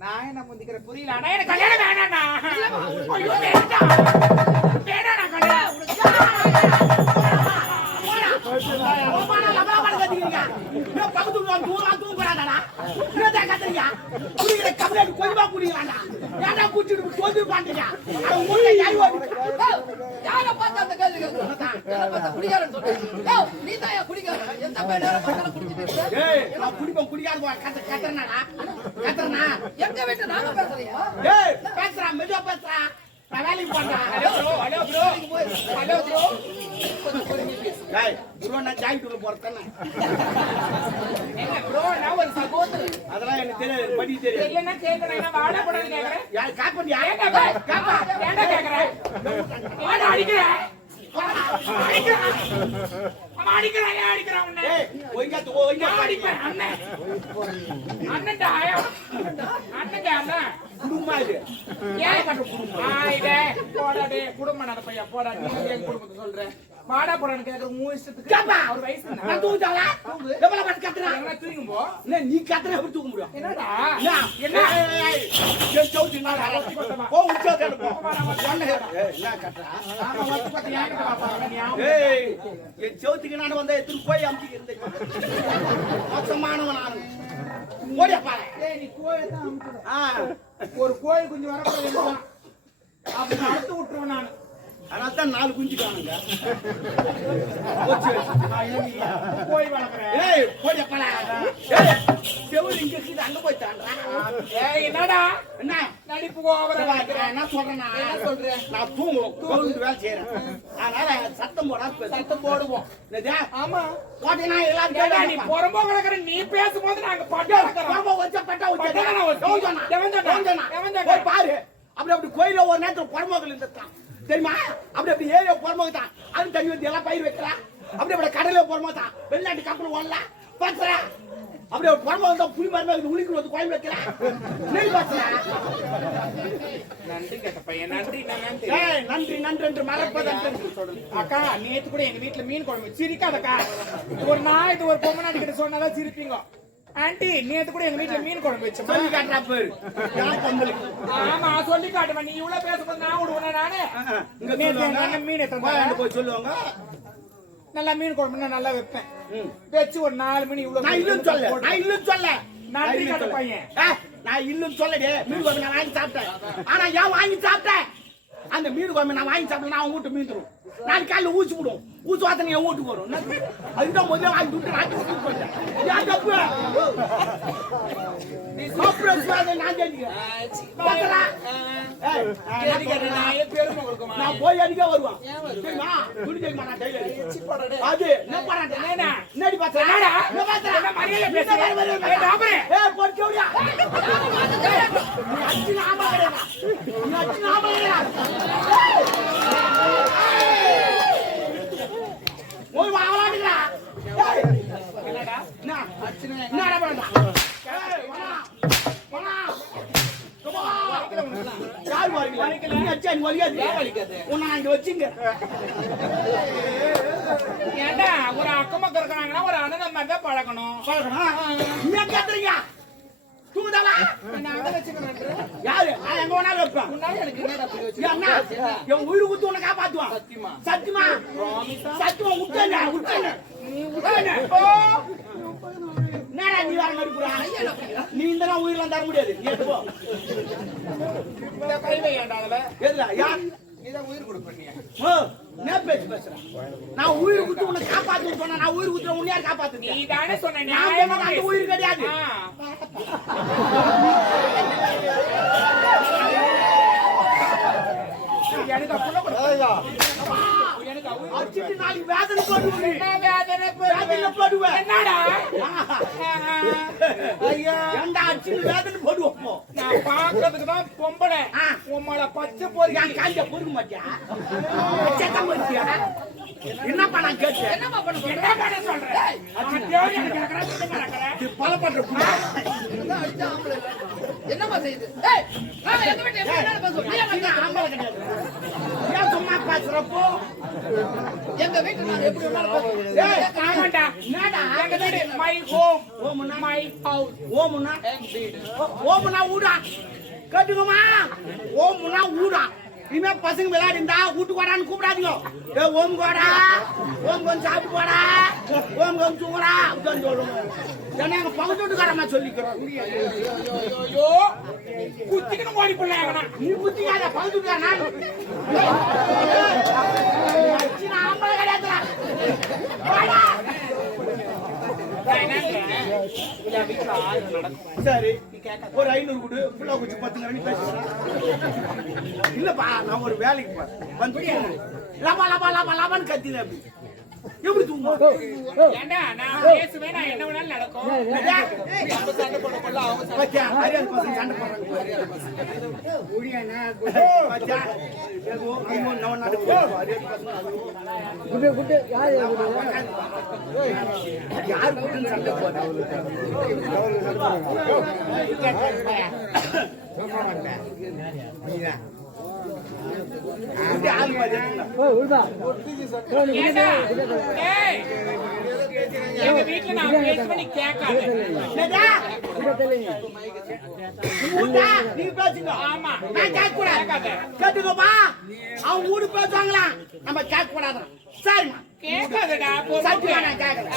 நான் என்ன முந்திக்கிற புரியல. எனக்கு கல்யாணம் வேணாண்ணா ஐயோ வேண்டாம் வேணாண்ணா கல்யாணம் யாரை பார்த்து அந்த கேள்வி கேட்கிறோம்? யாரை பார்த்தா குடிகாரன்னு சொல்றேன். யோவ், நீதான்யா குடிகாரன். எந்த பையன் நேரம் பார்த்தாலும் குடிச்சிட்டு இருக்க? எங்க வீட்டு நாங்க பேசுறியா? Hello bro hello bro hello bro என்ன ப்ரோ நான் ஒரு சகோதரன் அதெல்லாம் எனக்கு தெரியாது படி தெரியாது இல்லைன்னா நான் வாடா யார் பண்ணி ஏன்டா ஏன்டா கேக்குறேன்? ஏன்டா அடிக்கிற? அடிக்கிறான். அவன் அடிக்கிறான், ஏன் அடிக்கிறான் உன்னை? ஒய்யாத்து ஒய்யா நான் அடிப்பேன், அண்ணன். அண்ணன்டா, அண்ணன்டா, அண்ணன். குடும்பமா இது ஏன்? ஆ, இதே, போடா டேய், குடும்பம் நடத்த பையா, போடா, நீ என் குடும்பத்தை சொல்ற. வாடா போடான்னு கேக்குற உன் இஷ்டத்துக்கு. அவர் வயசு என்ன? நான் தூங்கிட்டாளா எவ்வளவு பண்ணி கத்துறா எங்கன்னா தூங்கும் போ. என்ன நீ கத்துற எப்படி தூக்க முடியும் என்னடா? என்ன? என்ன? ஏய், என் சவுத்து நான் கொத்தமா. போ உச்சா போ என்ன கத்துறா ஆமா. ஏய் என் வந்த எத்தனை போய் மோசமானவன் நான் ஒரு கோழி குஞ்சு வரக்கூடாது அப்படி அறுத்து விட்டுருவேன் நான். அதனால தான் நாலு குஞ்சு காணுங்க. வளர்க்குறேன். ஏய் பாரு ஏய் செவுரு இங்க அங்க போய் தாண்டா. ஏய் என்னடா? என்ன? நடிப்பு என்ன சொல்றேன் நான் என்ன சொல்ற? நான் தூங்குவோம். தூங்கிட்டு வேலை செய்யறேன் அதனால சத்தம் போடா சத்தம் போடுவோம்? ஆமா. போட்டீங்கன்னா நீ. புறம்போ கிடக்குற நீ பேசும்போது நாங்க பட்டு வச்சா பட்டா வச்சா. பாரு. அப்படி அப்படி கோயில ஒரு நேரத்துல புறமோகல் இருந்துட்டான். தெரியுமா? அப்படி அப்படி ஏரியா புறமோக தான் அது தண்ணி வந்து எல்லாம் பயிர் வைக்கிறான். அப்படி அப்படி கடல புறமோ தான் வெளிநாட்டு கப்பல் ஓடலாம். அப்படி ஒரு புறமோக தான் புளி மருந்து உளிக்கு வந்து கோயில் வைக்கிறான் நெல் பாத்துறா நன்றி கேட்ட பையன். நன்றி நான் நன்றி? ஏய் நன்றி நன்றி என்று மறப்பதன்று அக்கா நேத்து கூட எங்க வீட்டுல மீன் குழம்பு சிரிக்காதக்கா. ஒரு நாள் இது ஒரு பொம்மை கிட்ட சொன்னாதான் சிரிப்பீங்க. ஆண்டி நேத்து கூட எங்க வீட்டுல மீன் குழம்பு வச்சோமா. சொல்லி காட்டுறா பேரு. ஆமா சொல்லி காட்டுவேன். நீ இவ்வளவு பேசும்போது நான் விடுவேன் நானு? மீன். போய் சொல்லுவாங்க. நல்லா மீன் குழம்பு நான் நல்லா வைப்பேன். வச்சு ஒரு நாலு மணி இவ்வளவு நான் இல்லுன்னு சொல்ல நான் இல்லுன்னு சொல்ல நன்றி நான் கட்ட. பையன். நான் இல்லுன்னு சொல்லடே மீன் குழம்பு நான் வாங்கி சாப்பிட்டேன். ஆனா ஏன் வாங்கி சாப்பிட்டேன்? அந்த மீன் குழம்பு நான் வாங்கி சாப்பிடல அவன் வீட்டு மீன் தரும் நாளைக்கு காலையில ஊசி விடும் ஊசி வாத்தனை என் வீட்டுக்கு வரும்? அதுதான் முதல்ல வாங்கி விட்டு நான் வீட்டுக்கு போயிட்டேன் ஏன் தப்பு நான் தெரிஞ்சுக்கிறேன். போய் அடிக்க வருவான் தெரியுமா? துணி. அது என்ன? என்னடா? மரியாதை. நீ நாம கிடையாது. நீ நாம கிடையாது. போய் வா, விளையாடுங்கடா. ஏய், என்னடா என்ன? என்னடா பண்றா? ஏய், வா, வா. சும்மா. யார் வலிக்கல? நீ அடிச்சா நீ வலிக்காது. உன்னை நான் இங்க வச்சுங்க. ஏண்டா ஒரு அக்கம் பக்கம் இருக்கிறாங்கன்னா ஒரு அண்ணன் மாதிரி தான் பழகணும்? நான் அங்க வச்சுக்கிறேன் யாரு? நான் எங்க வேணாலும் வைப்பேன். ஏன்? என் உயிரை குத்து உன்னை காப்பாத்துவான். சத்தியமா? சத்தியமா? சத்தியமா விட்டேனே, விட்டேனே. என்னடா நீ வேற நடிப்புறா? நீ இந்த நாள் உயிரெல்லாம் தர முடியாது நீ எடுத்து போ. இந்த யார்? நீதான் உயிர் கொடுப்பீங்க பேச்சு நான் உயிர் குத்து உன்னை காப்பாத்துன்னு சொன்னா, நான் உயிர் குத்துறேன், உன்னை யார் நீ தானே சொன்ன நான் அந்த உயிர் கிடையாது. எனக்கு அப்படிலாம் எனக்கு நாளைக்கு வேதனை போட்டு என்ன வேதனை பெறுவ? வேதனை போடுவேன். என்னடா ஐயா ஏன்டா அடிச்சிட்டு வேதனை போடுவோம் போ. நான் பாக்குறதுக்கு தான் உம்மள பச்சை போறீங்க என் காலில பொறுக்க மாட்டியா? செத்த நான் கேட்டேன்? என்ன பண்ண நான் நீ என்ன கேக்குற? இது கொலை பண்ற. என்னம்மா செய்யுது? நான் சும்மா பேசுறப்போ? எங்க வீட்டுல நாங்க எப்படி ஆமாண்டா. My home? மை ஹவுஸ் ஊடா. கேட்டுக்கோமா ஓமுன்னா ஊடா இனிமே பசங்க விளையாடிந்தா வீட்டுக்கு கோடான்னு கூப்பிடாதீங்க ஏ ஓம் கோடா ஓம் கொஞ்சம் சாப்பிட்டு போடா ஓம் கொஞ்சம் தூங்குறா அப்படின்னு சொல்லணும் ஏன்னா எங்க பகுதி வீட்டுக்காரமா சொல்லிக்கிறோம் குத்திக்கணும் ஓடி போடலாம் நீ குத்திக்காத பகுதி வீட்டுக்காரனா நான் ஆம்பளை கிடையாதுடா சரி ஒரு ஐநூறு கொடு. புள்ள குச்சி பத்து மணி பேசுறேன் இல்லப்பா நான் ஒரு வேலைக்கு வந்து. லபா லபா லபா லபான்னு கத்தின அப்படி. எப்படி தூங்கும் ஏண்டா நான் பேசுவேன் நான் என்ன வேணாலும் நடக்கும் நம்ம சண்டை போடக்குள்ள அவங்க சண்டை பாத்தியா ஹரியானா பசங்க சண்டை போடுறாங்க ஏதோ நம்ம ஹரியானா பசங்க யார் சண்டை போடுறாங்க ஏய் எங்க வீட்டுல நான் பேசுவேன் நீ கேட்காத நீங்க பேசுங்க. ஆமா. நான் கேட்கக்கூடாது. கேட்டுக்கோப்பா. நம்ம சரிம்மா. கேட்காதடா சத்தியமா நான் கேட்கல.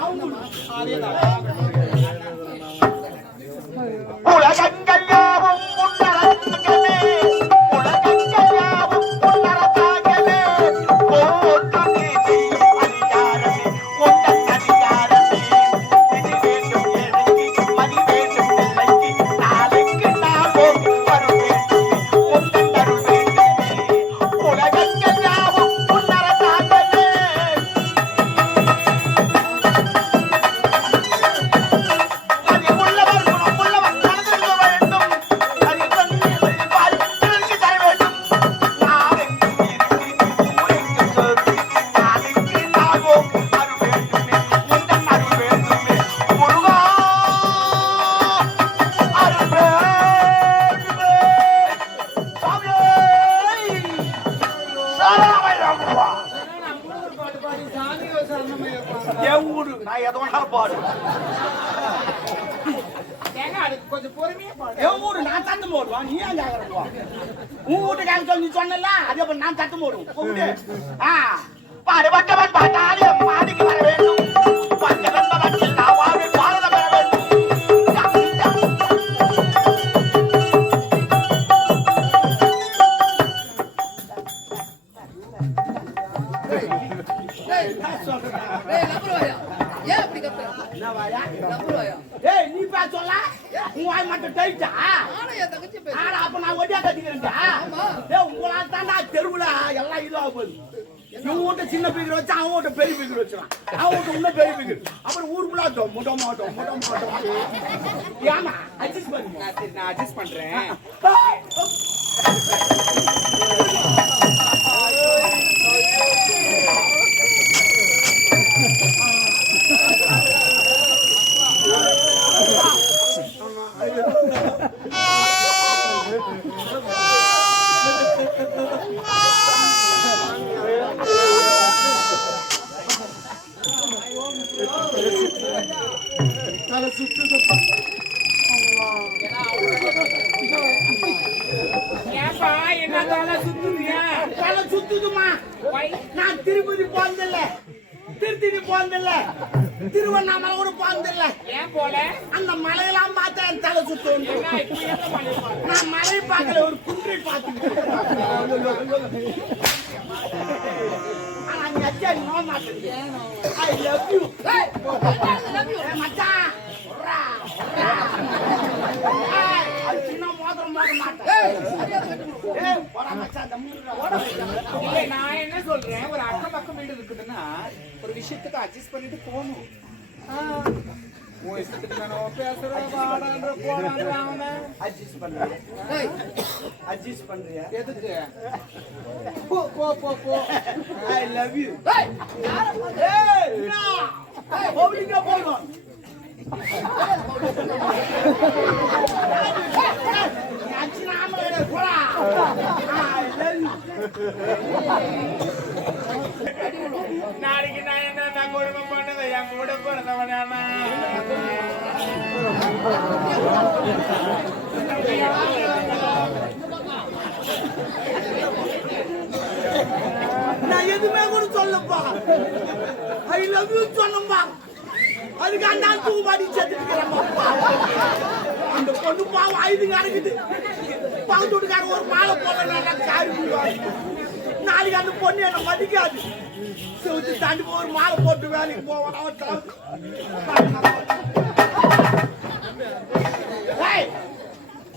அவங்க நான் எதை வேணாலும் பாடு. கொஞ்சம் பொறுமையா பாடு. என் ஊரு நான் தட்டு போடுவான் நீ ஏன் கேக்குறப்போ உன் சொல்லி சொன்னல? அதே போல நான் தட்டு போடுவோம் ஆ. பாடுபட்டவன் பாட்டாளியம் மாடிக்கு வர வேண்டும். ஏய் நீ சொல்ல. உன் வாய் மட்டும் டைட்டா. ஆனா அப்ப நான் ஒட்டியா கட்டிக்கிறேன்டா. ஏய் உங்களா தாண்டா தெருவுல எல்லாம் இதுவா போகுது. இவன் வீட்டு சின்ன பீக்கர் வச்சு அவன் வீட்டு பெரிய பீக்கர் வச்சுறான். அவன் வீட்டு இன்னும் பெரிய பீக்கர் அப்புறம் ஊருக்குள்ள முட மாட்டோம் முட மாட்டோம் ஏமா அட்ஜஸ்ட் பண்ணு நான் சரி நான் அட்ஜஸ்ட் பண்றேன் ஏப்பா என்ன தலை சுத்துறியா தலை சுத்துதுமா வை நான் திருப்பதி போனதில்ல திருத்தணி போனதில்ல திருவண்ணாமலை கூட போனதில்ல ஏன் போல? அந்த மலையெல்லாம் பார்த்தா என் தலை சுத்தும். நான் மலை பார்க்கல ஒரு குன்றை ஏய், என்னது love you? அது மாட்டேன். நான் என்ன சொல்றேன்? ஒரு அக்கம் பக்கம் வீடு இருக்குதுன்னா ஒரு விஷயத்துக்கு அட்ஜஸ்ட் பண்ணிட்டு போகணும். எதுக்கு? போ போ போ போ. ஐ லவ் யூ ஏய், நாளைக்கு நான் என்ன குடும்பம் பண்ணது என் கூட பிறந்தவனா நான் எதுவுமே கூட சொல்லப்பா. ஐ லவ் யூ சொல்லும்பா. அதுக்கு அந்த ஆள் தூக்கு அந்த பொண்ணு பாவம் ஐந்து கிடக்குது பாவத்தோட்டுக்கார ஒரு மாலை போடலாம் காரி நாளைக்கு அந்த பொண்ணு என்ன மதிக்காது செவத்து தாண்டி ஒரு மாலை போட்டு வேலைக்கு போவான்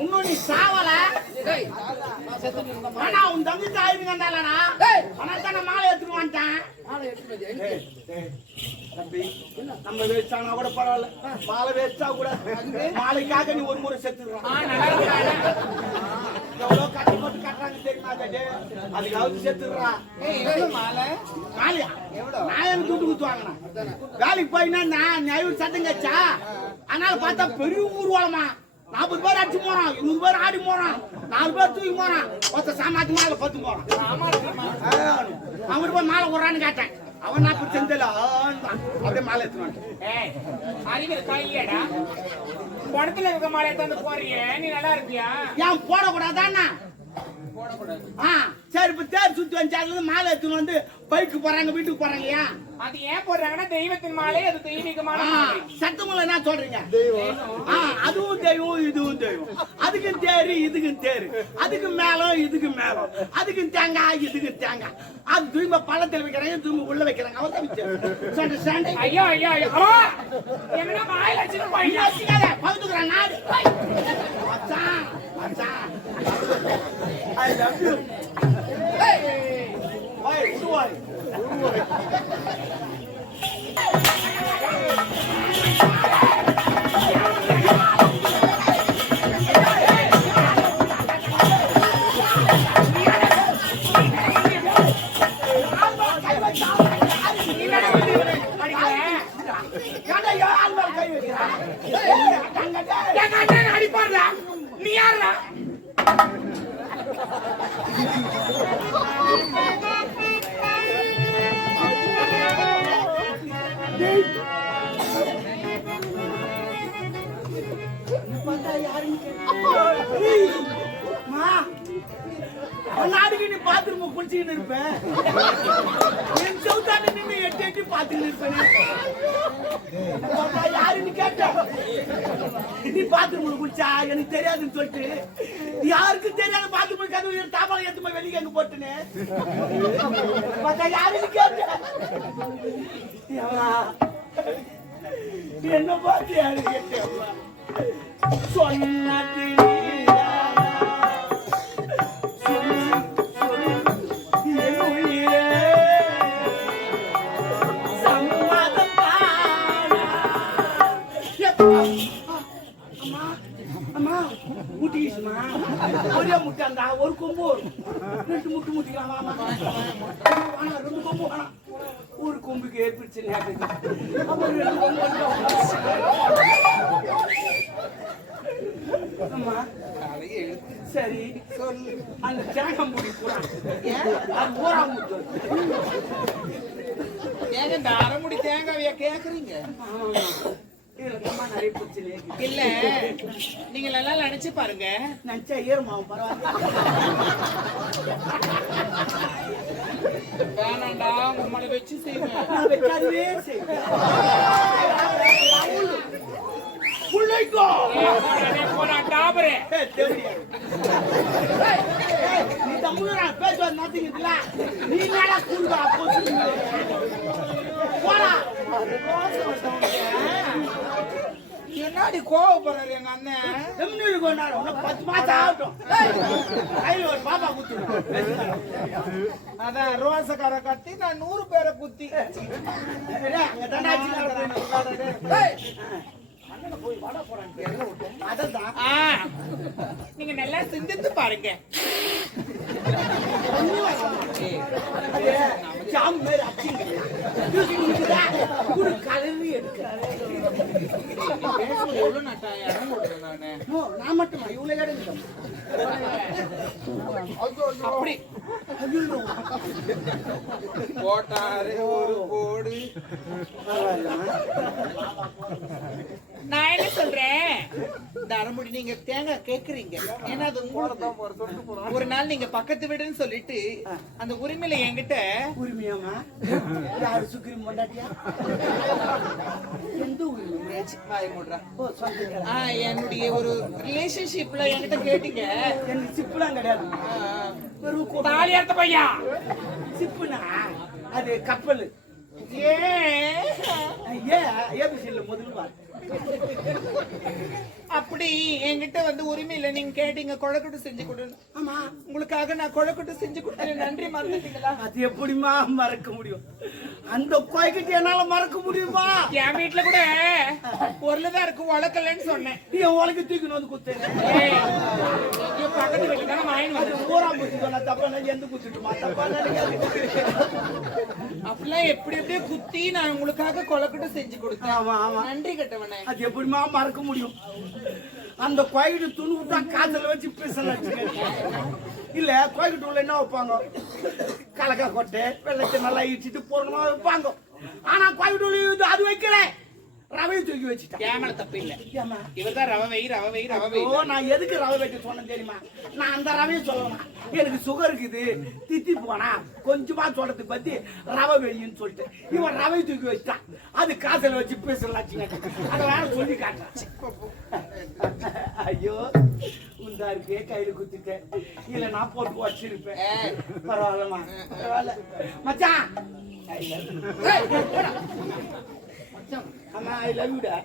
இன்னும் நீ சாவல நான் ஆனா உன் தம்பி தாயிருங்கண்டாலனா தானே மாலை எடுத்துட்டு வந்துட்டான். எடுத்துட்டு? தம்பி நம்ம வேஸ்டானா கூட பரவாயில்ல. மாலை வேஸ்டா கூட. மாலைக்காக நீ ஒரு முறை செத்துடுறான். எவ்வளவு கஷ்டப்பட்டு கட்டுறாங்க தெரியுமா அது அதுக்காவது செத்துடுறான் மாலை? காலியா நான் எனக்கு துட்டு குத்து வாங்கினேன். வேலைக்கு போயினா நான் நியாயம் சத்தம் கச்சா அதனால பார்த்தா பெரிய ஊர்வலமா. நாற்பது பேர் அடிச்சு போறான் இருபது பேர் ஆடி போறான் நாலு பேர் தூக்கி போறான் ஒருத்த சாமாத்தி மாலை பத்து போறான். அவன் போய் மாலை விடுறான்னு கேட்டேன். அவன் நான் இப்ப செஞ்சல? அப்படியே மாலை எடுத்துனான் இருக்கா இல்லையாடா படத்துல இருக்க மாலை தந்து போறியே நீ நல்லா இருப்பியா? ஏன் போடக்கூடாதாண்ணா? ஆ. சரி இப்ப தேர் சுத்தி வந்து மாலை எடுத்துன்னு வந்து பைக்கு போறாங்க வீட்டுக்கு போறாங்க ஏன் அது ஏன் போடுறாங்கன்னா தெய்வத்தின் மாலை அது தெய்வீகமான சத்தமுள்ள என்ன சொல்றீங்க ஆ, அதுவும் தெய்வம் இதுவும் தெய்வம் அதுக்கும் தேரு இதுக்கும் தேரு அதுக்கு மேலம் இதுக்கு மேலம் அதுக்கும் தேங்காய் இதுக்கு தேங்காய் அது தூய்மை பள்ளத்தில் வைக்கிறாங்க தூய்மை உள்ள வைக்கிறாங்க அவர் தான் வித்தியாசம். சண்டை, சண்டை. ஐயோ ஐயோ ஐயோ! எங்கடா வாயில? யோசிக்காத, பகுத்துக்கிறான் நாடு. மச்சான், மச்சான். I love you. உருவாய் யாருன்னு கேட்டேன் நீ பாத்ரூம் குடிச்சா எனக்கு தெரியாதுன்னு சொல்லிட்டு. யாருக்கும் தெரியாத பாத்ரூம் கதவு தாபால எடுத்து போய் வெளியே எங்க போட்டுனே பார்த்தா யாருன்னு கேட்டேன் என்ன பார்த்து யாரு கேட்டேன் சொன்னது நீதானா? ஒரே முட்டாண்டா ஒரு கொம்பு. ரெண்டு முட்டு முட்டிக்கலாம் ஆனா ரெண்டு கொம்பு வேணாம். ஒரு கொம்புக்கு ஏற்படுச்சு அப்புறம் ரெண்டு கொம்பு அம்மா. சரி. அந்த தேங்காய் மூடி பூரா அது பூரா முட்டு. ஏங்க இந்த அரைமுடி தேங்காவையா கேக்குறீங்க? இல்ல நீங்க நல்லா நினைச்சு பாருங்க. நினைச்சா ஏறுமாவும் பரவாயில்ல. வேணாண்டா உங்களை வச்சு நீ என்னடா கோவப்படுறாரு எங்க அண்ணன் எம்னு கொண்டாடு, இன்னும் பத்து மாசம் ஆகட்டும். கையில ஒரு பாப்பா குத்துடும். அதான் ரோசக்கார கட்டி நான் நூறு பேரை குத்தி நீங்க நல்லா சிந்தித்து பாருங்க அது ஜாம் நான் மட்டுமா இவ்வளவு கிடைக்கும் அப்படி போட்டாரு ஒரு போடு நான் என்ன சொல்றேன்? தரமுடி நீங்க தேங்காய் கேக்குறீங்க. ஏன்னா அது உங்களுக்கு ஒரு நாள் நீங்க பக்கத்து வீடுன்னு சொல்லிட்டு அந்த உரிமையில என்கிட்ட உரிமையாமா? யாரு சுக்ரீம் பொண்டாட்டியா? எந்த உரிமை? என்னுடைய ஒரு ரிலேஷன்ஷிப்ல என்கிட்ட கேட்டீங்க. எனக்கு சிப்புலாம் கிடையாது. வெறும் தாலி அறுத்த பையா? சிப்புனா? அது கப்பல். ஏன்? ஏ ஏபிசியில் முதல் வார்த்தை அப்படி என்கிட்ட வந்து உரிமை இல்ல. நீங்க கேட்டீங்க கொழக்கட்டு செஞ்சு கொடுன்னு. ஆமா. உங்களுக்காக நான் கொழக்கட்டு செஞ்சு கொடுத்தேன். நன்றி மறந்துட்டீங்களா? அது எப்படிமா மறக்க முடியும்? அந்த கோய்கிட்ட என்னால மறக்க முடியுமா? என் வீட்டுல கூட பொருள் தான் இருக்கு உழக்கலன்னு சொன்னேன். நீ உலக தூக்கின்னு வந்து குத்தேன் பக்கத்து வீட்டுல அது வந்து ஊரா போச்சு சொன்னா தப்பா எந்த குத்துட்டுமா? தப்பா அப்படிலாம் எப்படி எப்படியோ குத்தி நான் உங்களுக்காக கொழக்கட்டு செஞ்சு கொடுத்தேன். நன்றி கட்டவனே. அது எப்படிமா மறக்க முடியும்? அந்த கோயிட்டு துணி விட்டா காதல வச்சு பேசலாம். இல்ல கோயிட்டு உள்ள என்ன வைப்பாங்க? கலக்கா கொட்டை வெள்ளத்தை நல்லா இடிச்சிட்டு பூர்ணமா வைப்பாங்க. ஆனா கோயிட்டு அது வைக்கிறேன் ரவையை தூக்கி வச்சுட்டேன் கேமரா தப்பு இல்ல. ஏம்மா? இவர்தான் ரவை வை ரவை வை ரவை வை ஓ நான் எதுக்கு ரவை வைக்க சொன்னேன் தெரியுமா? நான் அந்த ரவையை சொல்லலாம் எனக்கு சுகர் இருக்குது. தித்தி போனா கொஞ்சமா சொல்றதுக்கு பத்தி ரவை வெயின்னு சொல்லிட்டு. இவன் ரவை தூக்கி வச்சுட்டான் அது காசுல வச்சு பேசலாச்சுங்க அதை வேற சொல்லி காட்டுறான். ஐயோ உண்டா இருக்கே கையில குத்திட்டேன். இல்ல நான் போட்டு வச்சிருப்பேன் பரவாயில்லம்மா. பரவாயில்ல. மச்சான். போடா. அம்மா ஐ லவ் யூடா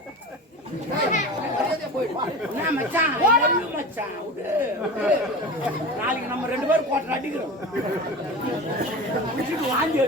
மச்சான் மச்சான். நாளைக்கு நம்ம ரெண்டு பேரும் கோட்டை அடிக்கிறோம் வாங்கி